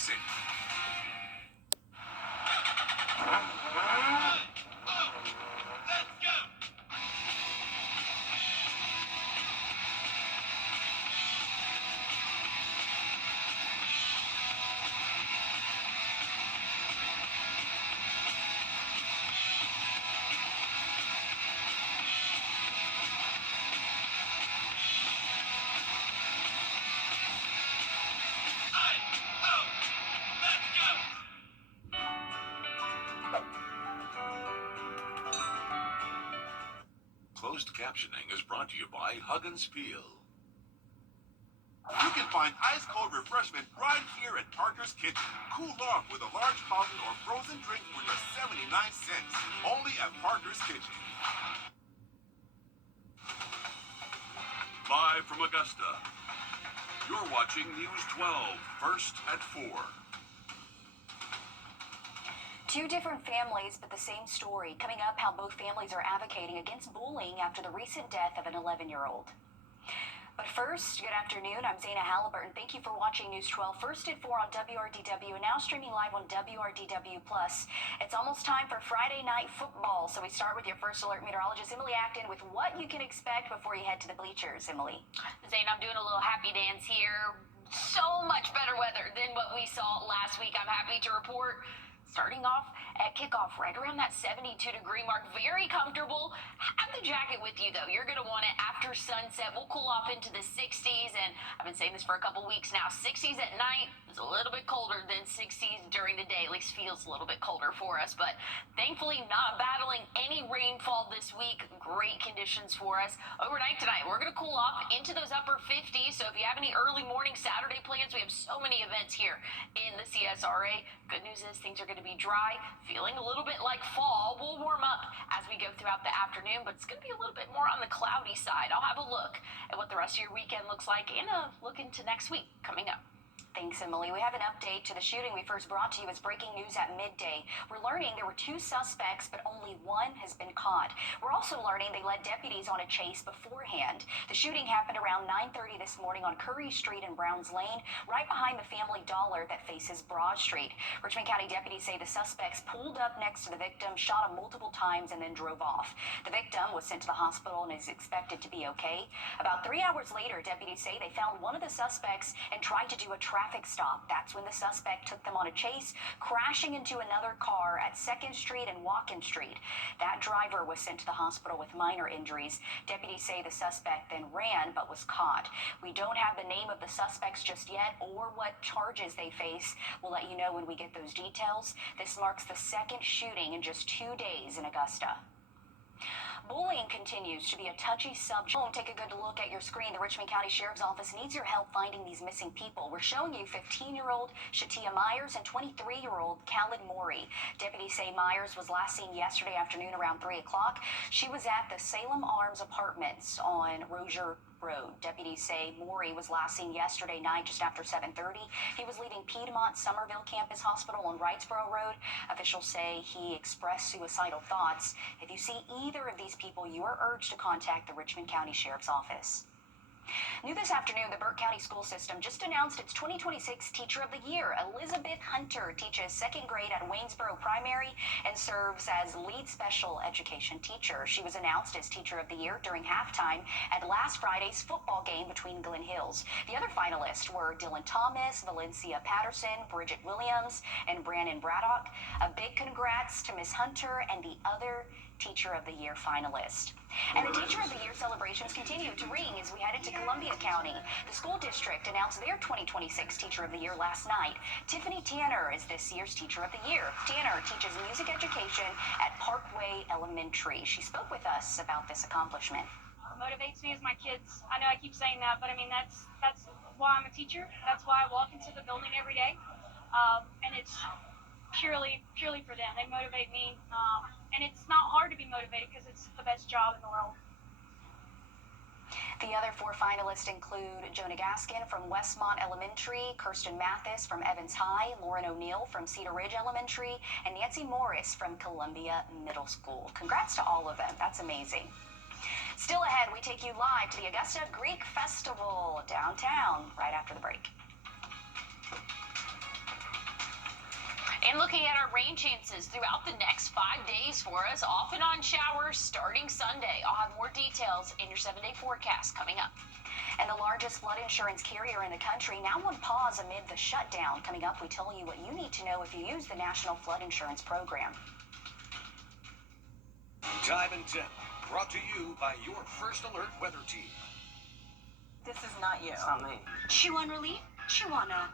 racing. Closed captioning is brought to you by Huggins Peel. You can find ice-cold refreshment right here at Parker's Kitchen. Cool off with a large fountain or frozen drink for just 79 cents. Only at Parker's Kitchen. Live from Augusta, you're watching News 12, first at 4. Two different families, but the same story. Coming up, how both families are advocating against bullying after the recent death of an 11-year-old. But first, good afternoon. I'm Zaina Halliburton. Thank you for watching News 12, first at 4 on WRDW, and now streaming live on WRDW+. It's almost time for Friday night football, so we start with your first alert meteorologist, Emily Acton, with what you can expect before you head to the bleachers. Emily. Zaina, I'm doing a little happy dance here. So much better weather than what we saw last week. I'm happy to report. Starting off at kickoff right around that 72-degree mark. Very comfortable. Have the jacket with you, though. You're going to want it after sunset. We'll cool off into the 60s, and I've been saying this for a couple weeks now. 60s at night is a little bit colder than 60s during the day. At least feels a little bit colder for us, but thankfully not battling any rainfall this week. Great conditions for us. Overnight tonight, we're going to cool off into those upper 50s, so if you have any early morning Saturday plans, we have so many events here in the CSRA. Good news is things are going to be dry, feeling a little bit like fall. We'll warm up as we go throughout the afternoon, but it's going to be a little bit more on the cloudy side. I'll have a look at what the rest of your weekend looks like and a look into next week coming up. Thanks, Emily. We have an update to the shooting we first brought to you as breaking news at midday. We're learning there were 2 suspects, but only one has been caught. We're also learning they led deputies on a chase beforehand. The shooting happened around 9:30 this morning on Curry Street and Browns Lane, right behind the Family Dollar that faces Broad Street. Richmond County deputies say the suspects pulled up next to the victim, shot him multiple times, and then drove off. The victim was sent to the hospital and is expected to be okay. About 3 hours later, deputies say they found one of the suspects and tried to do a traffic stop. That's when the suspect took them on a chase, crashing into another car at 2nd Street and Watkin Street. That driver was sent to the hospital with minor injuries. Deputies say the suspect then ran but was caught. We don't have the name of the suspects just yet or what charges they face. We'll let you know when we get those details. This marks the second shooting in just 2 days in Augusta. Bullying continues to be a touchy subject. Take a good look at your screen. The Richmond County Sheriff's Office needs your help finding these missing people. We're showing you 15-year-old Shatia Myers and 23-year-old Khalid Mori. Deputies say Myers was last seen yesterday afternoon around 3 o'clock. She was at the Salem Arms Apartments on Rozier Road. Deputies say Maury was last seen yesterday night just after 7:30. He was leaving Piedmont Somerville Campus Hospital on Wrightsboro Road. Officials say he expressed suicidal thoughts. If you see either of these people, you are urged to contact the Richmond County Sheriff's Office. New this afternoon, the Burke County School System just announced its 2026 Teacher of the Year. Elizabeth Hunter teaches 2nd grade at Waynesboro Primary and serves as lead special education teacher. She was announced as Teacher of the Year during halftime at last Friday's football game between Glen Hills. The other finalists were Dylan Thomas, Valencia Patterson, Bridget Williams, and Brandon Braddock. A big congrats to Miss Hunter and the other Teacher of the Year finalist. And the Teacher of the Year celebrations continue to ring as we head into Columbia County. The school district announced their 2026 Teacher of the Year last night. Tiffany Tanner is this year's Teacher of the Year. Tanner teaches music education at Parkway Elementary. She spoke with us about this accomplishment. What motivates me is my kids. I know I keep saying that, but I mean that's why I'm a teacher. That's why I walk into the building every day, and it's purely for them. They motivate me. And it's not hard to be motivated because it's the best job in the world. The other 4 finalists include Jonah Gaskin from Westmont Elementary, Kirsten Mathis from Evans High, Lauren O'Neill from Cedar Ridge Elementary, and Nancy Morris from Columbia Middle School. Congrats to all of them. That's amazing. Still ahead, we take you live to the Augusta Greek Festival downtown right after the break. And looking at our rain chances throughout the next 5 days for us, off and on showers starting Sunday. I'll have more details in your 7-day forecast coming up. And the largest flood insurance carrier in the country now on pause amid the shutdown. Coming up, we tell you what you need to know if you use the National Flood Insurance Program. Time and Temp, brought to you by your First Alert weather team. This is not you. It's not me. Chew on relief? Chew on a...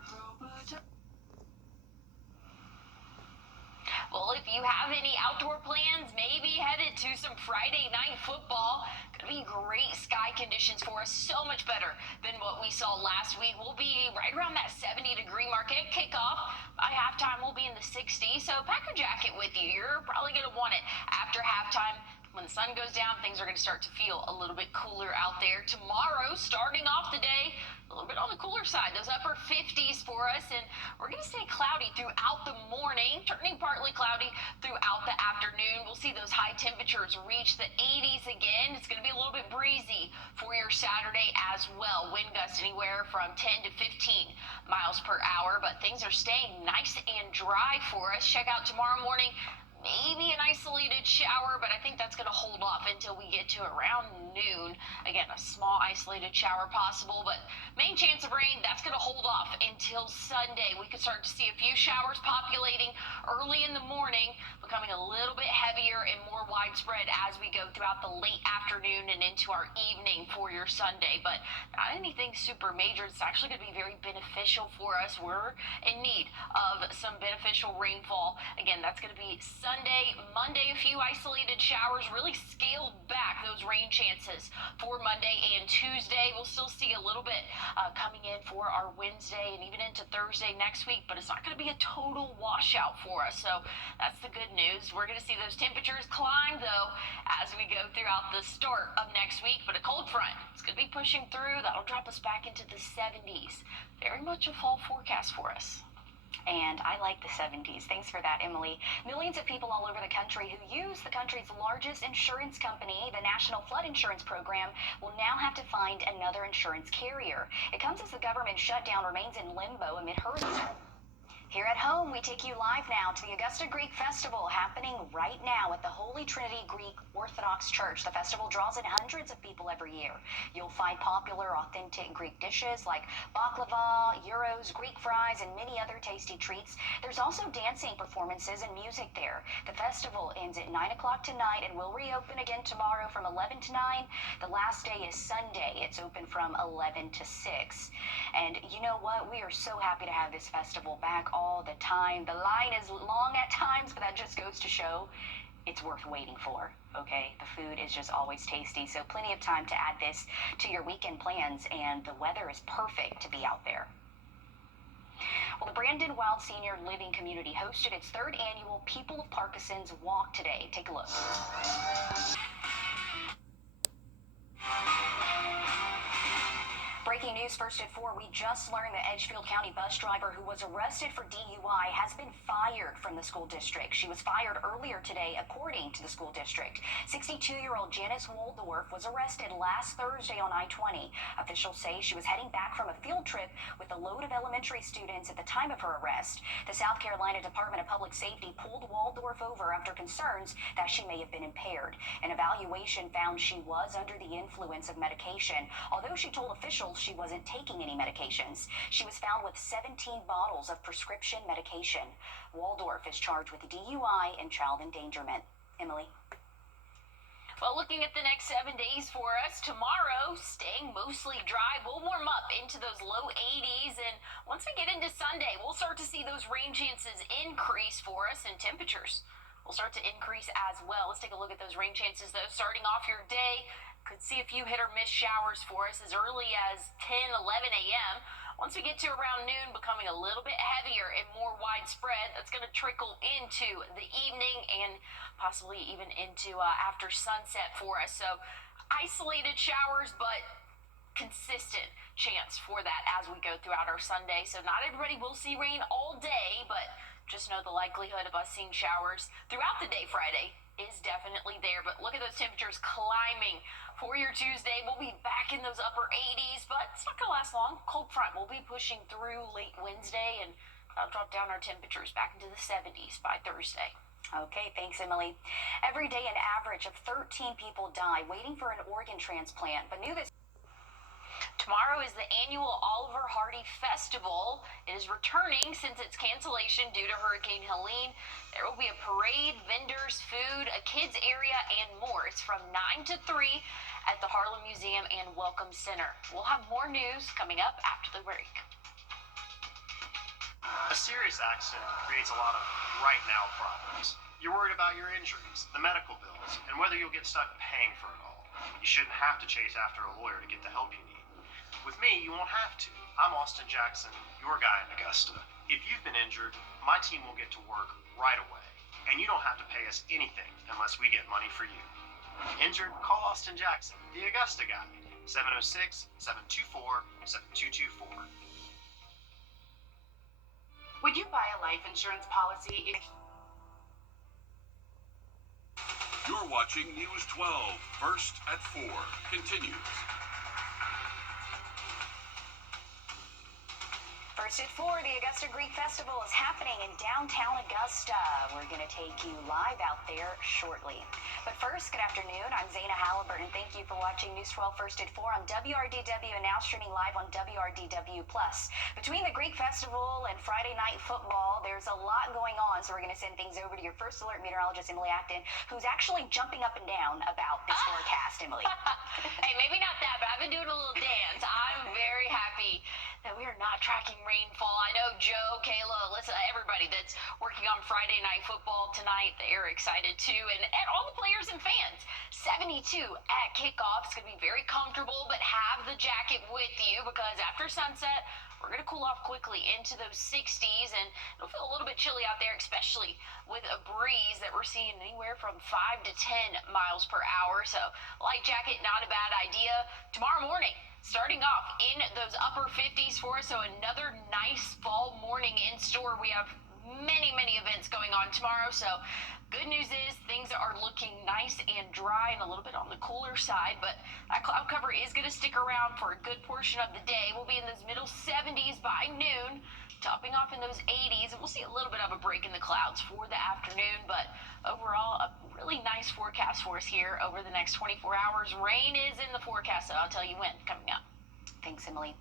Well, if you have any outdoor plans, maybe headed to some Friday night football. Gonna be great sky conditions for us, so much better than what we saw last week. We'll be right around that 70-degree mark at kickoff. By halftime, we'll be in the 60s, so pack a jacket with you. You're probably gonna want it after halftime. When the sun goes down, things are going to start to feel a little bit cooler out there. Tomorrow, starting off the day, a little bit on the cooler side, those upper 50s for us, and we're going to stay cloudy throughout the morning, turning partly cloudy throughout the afternoon. We'll see those high temperatures reach the 80s again. It's going to be a little bit breezy for your Saturday as well. Wind gusts anywhere from 10 to 15 miles per hour, but things are staying nice and dry for us. Check out tomorrow morning. Maybe an isolated shower, but I think that's going to hold off until we get to around noon. Again, a small isolated shower possible, but main chance of rain, that's going to hold off until Sunday. We could start to see a few showers populating early in the morning, becoming a little bit heavier and more widespread as we go throughout the late afternoon and into our evening for your Sunday, but not anything super major. It's actually going to be very beneficial for us. We're in need of some beneficial rainfall. Again, that's going to be Sunday, Monday, a few isolated showers, really scaled back those rain chances for Monday and Tuesday. We'll still see a little bit coming in for our Wednesday and even into Thursday next week, but it's not going to be a total washout for us. So that's the good news. We're going to see those temperatures climb, though, as we go throughout the start of next week. But a cold front, it's going to be pushing through. That'll drop us back into the 70s. Very much a fall forecast for us. And I like the 70s. Thanks for that, Emily. Millions of people all over the country who use the country's largest insurance company, the National Flood Insurance Program, will now have to find another insurance carrier. It comes as the government shutdown remains in limbo amid hurricanes. Here at home, we take you live now to the Augusta Greek Festival happening right now at the Holy Trinity Greek Orthodox Church. The festival draws in hundreds of people every year. You'll find popular, authentic Greek dishes like baklava, gyros, Greek fries, and many other tasty treats. There's also dancing performances and music there. The festival ends at 9 o'clock tonight and will reopen again tomorrow from 11 to 9. The last day is Sunday. It's open from 11 to 6. And you know what? We are so happy to have this festival back all the time. The line is long at times, but that just goes to show it's worth waiting for, okay? The food is just always tasty, so plenty of time to add this to your weekend plans, and the weather is perfect to be out there. Well, the Brandon Wild Senior Living Community hosted its third annual People of Parkinson's Walk today. Take a look. Breaking news first at 4. We just learned that Edgefield County bus driver who was arrested for DUI has been fired from the school district. She was fired earlier today, according to the school district. 62-year-old Janice Waldorf was arrested last Thursday on I-20. Officials say she was heading back from a field trip with a load of elementary students at the time of her arrest. The South Carolina Department of Public Safety pulled Waldorf over after concerns that she may have been impaired. An evaluation found she was under the influence of medication, although she told officials she wasn't taking any medications. She was found with 17 bottles of prescription medication. Waldorf is charged with DUI and child endangerment. Emily? Well, looking at the next 7 days for us, tomorrow, staying mostly dry. We'll warm up into those low 80s, and once we get into Sunday, we'll start to see those rain chances increase for us, and temperatures will start to increase as well. Let's take a look at those rain chances, though. Starting off your day, could see a few hit or miss showers for us as early as 10, 11 a.m. Once we get to around noon, becoming a little bit heavier and more widespread, that's going to trickle into the evening and possibly even into after sunset for us. So isolated showers, but consistent chance for that as we go throughout our Sunday. So not everybody will see rain all day, but just know the likelihood of us seeing showers throughout the day Friday is definitely there. But look at those temperatures climbing for your Tuesday. We'll be back in those upper 80s, but it's not going to last long. Cold front will be pushing through late Wednesday, and I'll drop down our temperatures back into the 70s by Thursday. Okay, thanks, Emily. Every day, an average of 13 people die waiting for an organ transplant. But new this Tomorrow is the annual Oliver Hardy Festival. It is returning since its cancellation due to Hurricane Helene. There will be a parade, vendors, food, a kids area, and more. It's from 9 to 3 at the Harlem Museum and Welcome Center. We'll have more news coming up after the break. A serious accident creates a lot of right now problems. You're worried about your injuries, the medical bills, and whether you'll get stuck paying for it all. You shouldn't have to chase after a lawyer to get the help you need. With me, you won't have to. I'm Austin Jackson, your guy in Augusta. If you've been injured, my team will get to work right away. And you don't have to pay us anything unless we get money for you. Injured? Call Austin Jackson, the Augusta guy. 706-724-7224. Would you buy a life insurance policy if... You're watching News 12, First at 4. Continues. First at 4, the Augusta Greek Festival is happening in downtown Augusta. We're going to take you live out there shortly. But first, good afternoon. I'm Zaina Halliburton. Thank you for watching News 12 First at 4 on WRDW and now streaming live on WRDW+. Between the Greek Festival and Friday Night Football, there's a lot going on, so we're going to send things over to your First Alert meteorologist, Emily Acton, who's actually jumping up and down about this forecast, Emily. Hey, maybe not that, but I've been doing a little dance. I'm very happy that we are not tracking rainfall. I know Joe, Kayla, Alyssa, everybody that's working on Friday Night Football tonight, they are excited too. And all the players and fans, 72 at kickoff. It's going to be very comfortable, but have the jacket with you because after sunset, we're going to cool off quickly into those 60s, and it'll feel a little bit chilly out there, especially with a breeze that we're seeing anywhere from 5 to 10 miles per hour. So light jacket, not a bad idea. Tomorrow morning, starting off in those upper 50s for us, so another nice fall morning in store. We have many events going on tomorrow, so good news is things are looking nice and dry and a little bit on the cooler side, but that cloud cover is going to stick around for a good portion of the day. We'll be in those middle 70s by noon, topping off in those 80s, and we'll see a little bit of a break in the clouds for the afternoon, but overall a really nice forecast for us here over the next 24 hours. Rain is in the forecast, so I'll tell you when coming up. Thanks, Emily.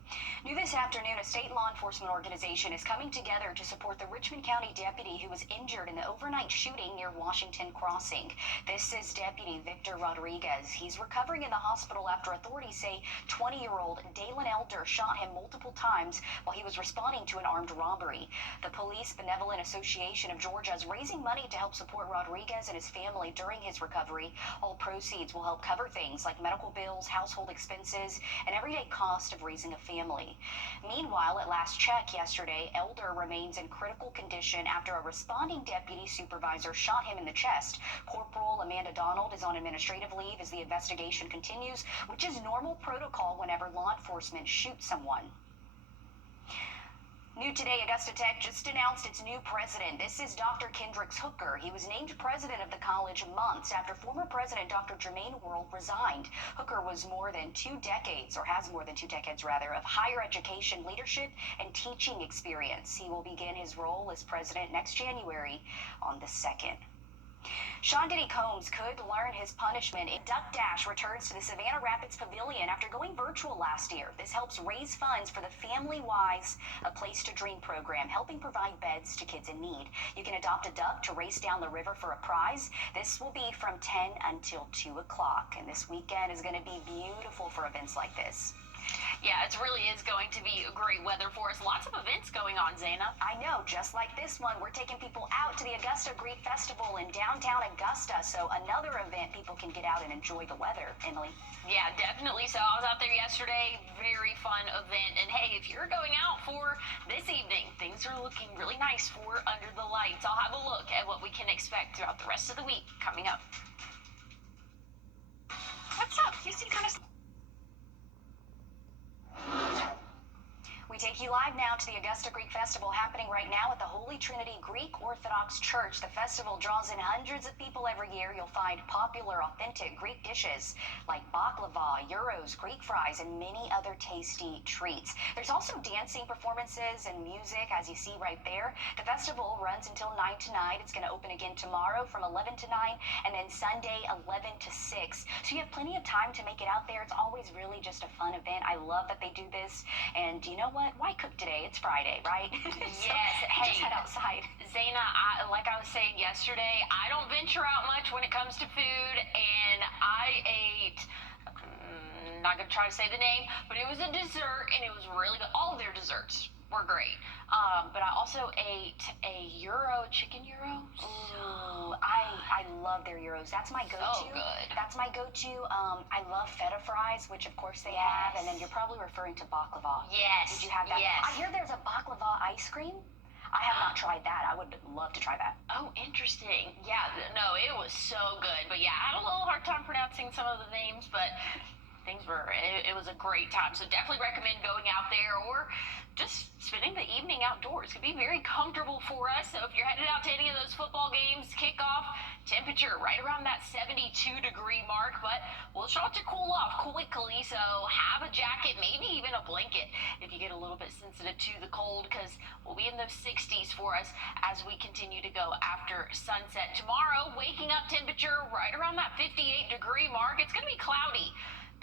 New this afternoon, a state law enforcement organization is coming together to support the Richmond County deputy who was injured in the overnight shooting near Washington Crossing. This is Deputy Victor Rodriguez. He's recovering in the hospital after authorities say 20-year-old Dalen Elder shot him multiple times while he was responding to an armed robbery. The Police Benevolent Association of Georgia is raising money to help support Rodriguez and his family during his recovery. All proceeds will help cover things like medical bills, household expenses, and everyday cost of raising a family. Meanwhile, at last check yesterday, Elder remains in critical condition after a responding deputy supervisor shot him in the chest. Corporal Amanda Donald is on administrative leave as the investigation continues, which is normal protocol whenever law enforcement shoots someone. New today, Augusta Tech just announced its new president. This is Dr. Kendricks Hooker. He was named president of the college months after former president Dr. Jermaine World resigned. Hooker was has more than 2 decades, of higher education leadership and teaching experience. He will begin his role as president next January on the 2nd. Sean Diddy Combs could learn his punishment. Duck Dash returns to the Savannah Rapids Pavilion after going virtual last year. This helps raise funds for the Family Wise, A Place to Dream program, helping provide beds to kids in need. You can adopt a duck to race down the river for a prize. This will be from 10 until 2 o'clock, and this weekend is going to be beautiful for events like this. Yeah, it really is going to be great weather for us. Lots of events going on, Zaina. I know, just like this one. We're taking people out to the Augusta Greek Festival in downtown Augusta, so another event people can get out and enjoy the weather. Emily? Yeah, definitely. So I was out there yesterday. Very fun event. And hey, if you're going out for this evening, things are looking really nice for Under the Lights. I'll have a look at what we can expect throughout the rest of the week coming up. What's up? You seem kind of... We take you you live now to the Augusta Greek Festival happening right now at the Holy Trinity Greek Orthodox Church. The festival draws in hundreds of people every year. You'll find popular, authentic Greek dishes like baklava, gyros, Greek fries, and many other tasty treats. There's also dancing performances and music, as you see right there. The festival runs until 9 tonight. It's going to open again tomorrow from 11 to 9, and then Sunday 11 to 6. So you have plenty of time to make it out there. It's always really just a fun event. I love that they do this. And you know what? Why cook today? It's Friday, right? So Yes. Hey, just head outside. Zaina, like I was saying yesterday, I don't venture out much when it comes to food, and I ate. Not gonna try to say the name, but it was a dessert, and it was really good. All of their desserts were great. But I also ate a chicken gyro. Ooh, I love their gyros. That's my go-to. So good. That's my go-to. I love feta fries, which of course they have, and then you're probably referring to baklava. Yes. Did you have that? Yes. I hear there's a baklava ice cream. I have not tried that. I would love to try that. Oh, interesting. Yeah, no, it was so good. But yeah, I had a little hard time pronouncing some of the names, but it was a great time. So definitely recommend going out there or just spending the evening outdoors. It could be very comfortable for us. So if you're headed out to any of those football games, kickoff, temperature right around that 72-degree mark, but we'll start to cool off quickly. So have a jacket, maybe even a blanket if you get a little bit sensitive to the cold, because we'll be in those 60s for us as we continue to go after sunset. Tomorrow, waking up temperature right around that 58-degree mark. It's going to be cloudy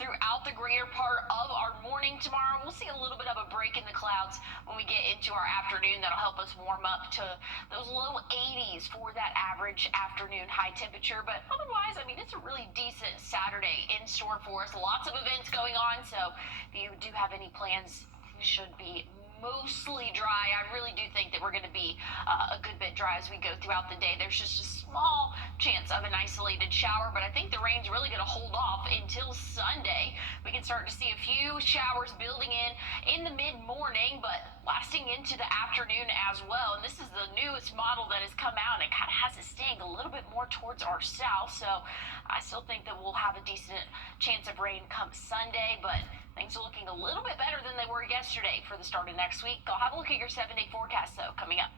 throughout the greater part of our morning tomorrow. We'll see a little bit of a break in the clouds when we get into our afternoon. That'll help us warm up to those low 80s for that average afternoon high temperature. But otherwise, I mean, it's a really decent Saturday in store for us. Lots of events going on. So if you do have any plans, you should be mostly dry. I really do think that we're going to be a good bit dry as we go throughout the day. There's just a small chance of an isolated shower, but I think the rain's really going to hold off until Sunday. We can start to see a few showers building in the mid-morning, but lasting into the afternoon as well. And this is the newest model that has come out, and it kind of has it staying a little bit more towards our south. So I still think that we'll have a decent chance of rain come Sunday, but things are looking a little bit better than they were yesterday for the start of next week. I'll have a look at your 7-day forecast, though, coming up.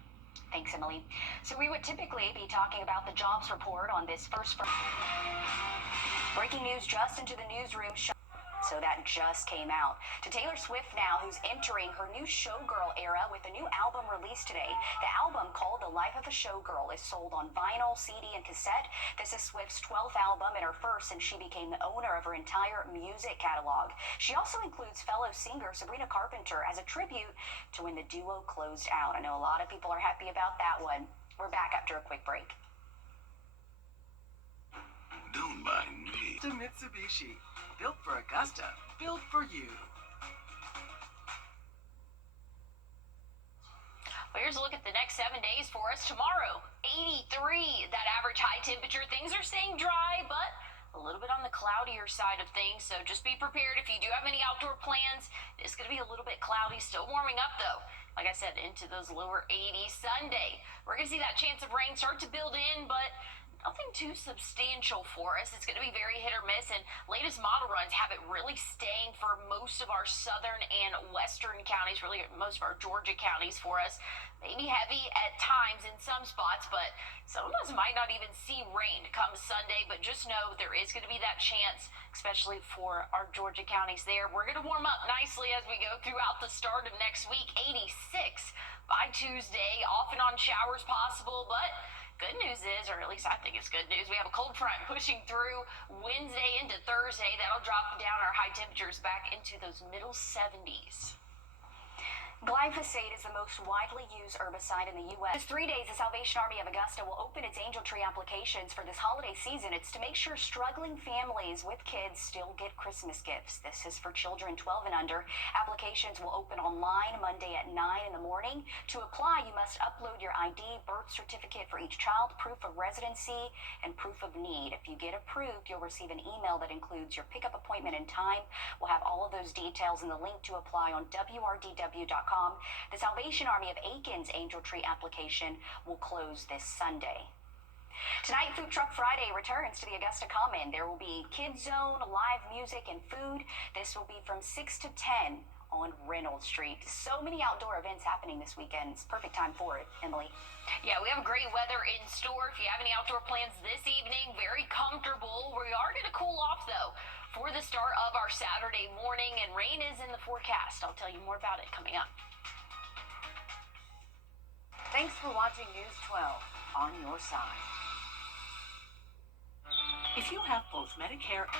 Thanks, Emily. So we would typically be talking about the jobs report on this first. Breaking news just into the newsroom. So that just came out. To Taylor Swift now, who's entering her new showgirl era with a new album released today. The album, called The Life of a Showgirl, is sold on vinyl, CD, and cassette. This is Swift's 12th album and her first since she became the owner of her entire music catalog. She also includes fellow singer Sabrina Carpenter as a tribute to when the duo closed out. I know a lot of people are happy about that one. We're back after a quick break. Don't mind me. To Mitsubishi. Built for Augusta. Built for you. Well, here's a look at the next 7 days for us. Tomorrow, 83, that average high temperature. Things are staying dry, but a little bit on the cloudier side of things. So just be prepared if you do have any outdoor plans. It's going to be a little bit cloudy. Still warming up, though. Like I said, into those lower 80s. Sunday, we're going to see that chance of rain start to build in, but nothing too substantial for us. It's going to be very hit or miss, and latest model runs have it really staying for most of our southern and western counties, really most of our Georgia counties for us. Maybe heavy at times in some spots, but some of us might not even see rain come Sunday, but just know there is going to be that chance, especially for our Georgia counties there. We're going to warm up nicely as we go throughout the start of next week. 86 by Tuesday, off and on showers possible, but good news is, or at least I think it's good news, we have a cold front pushing through Wednesday into Thursday. That'll drop down our high temperatures back into those middle 70s. Glyphosate is the most widely used herbicide in the U.S. In 3 days, the Salvation Army of Augusta will open its Angel Tree applications for this holiday season. It's to make sure struggling families with kids still get Christmas gifts. This is for children 12 and under. Applications will open online Monday at 9 in the morning. To apply, you must upload your ID, birth certificate for each child, proof of residency, and proof of need. If you get approved, you'll receive an email that includes your pickup appointment and time. We'll have all of those details and the link to apply on WRDW.com. The Salvation Army of Aiken's Angel Tree application will close this Sunday. Tonight, Food Truck Friday returns to the Augusta Common. There will be Kids Zone, live music, and food. This will be from 6 to 10 on Reynolds Street. So many outdoor events happening this weekend. It's perfect time for it, Emily. Yeah, we have great weather in store. If you have any outdoor plans this evening, very comfortable. We are going to cool off, though, for the start of our Saturday morning, and rain is in the forecast. I'll tell you more about it coming up. Thanks for watching News 12 on your side. If you have both Medicare.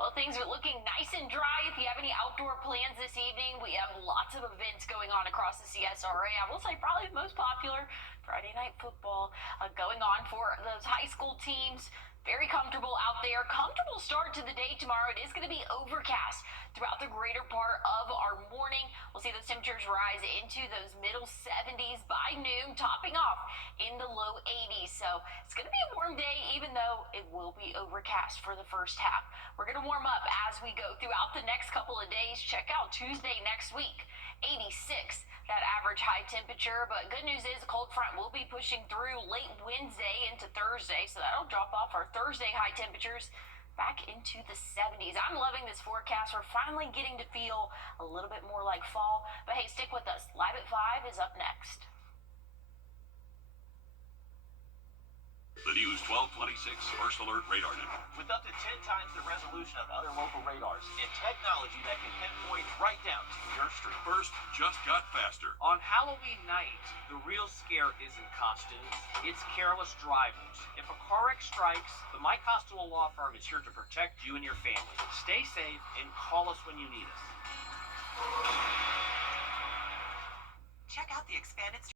Well, things are looking nice and dry. If you have any outdoor plans this evening, we have lots of events going on across the CSRA. I will say probably the most popular, Friday Night Football, going on for those high school teams. Very comfortable out there. Comfortable start to the day tomorrow. It is going to be overcast throughout the greater part of our morning. We'll see those temperatures rise into those middle 70s by noon, topping off in the low 80s. So it's going to be a warm day, even though it will be overcast for the first half. We're going to warm up as we go throughout the next couple of days. Check out Tuesday next week, 86. That average high temperature, but good news is a cold front will be pushing through late Wednesday into Thursday, so that'll drop off our Thursday high temperatures back into the 70s. I'm loving this forecast. We're finally getting to feel a little bit more like fall, but hey, stick with us. Live at 5 is up next. The News 1226 First Alert Radar Network. With up to 10 times the resolution of other local radars and technology that can pinpoint right down to your street. First just got faster. On Halloween night, the real scare isn't costumes, it's careless drivers. If a car wreck strikes, the My Costume Law Firm is here to protect you and your family. Stay safe and call us when you need us. Check out the expanded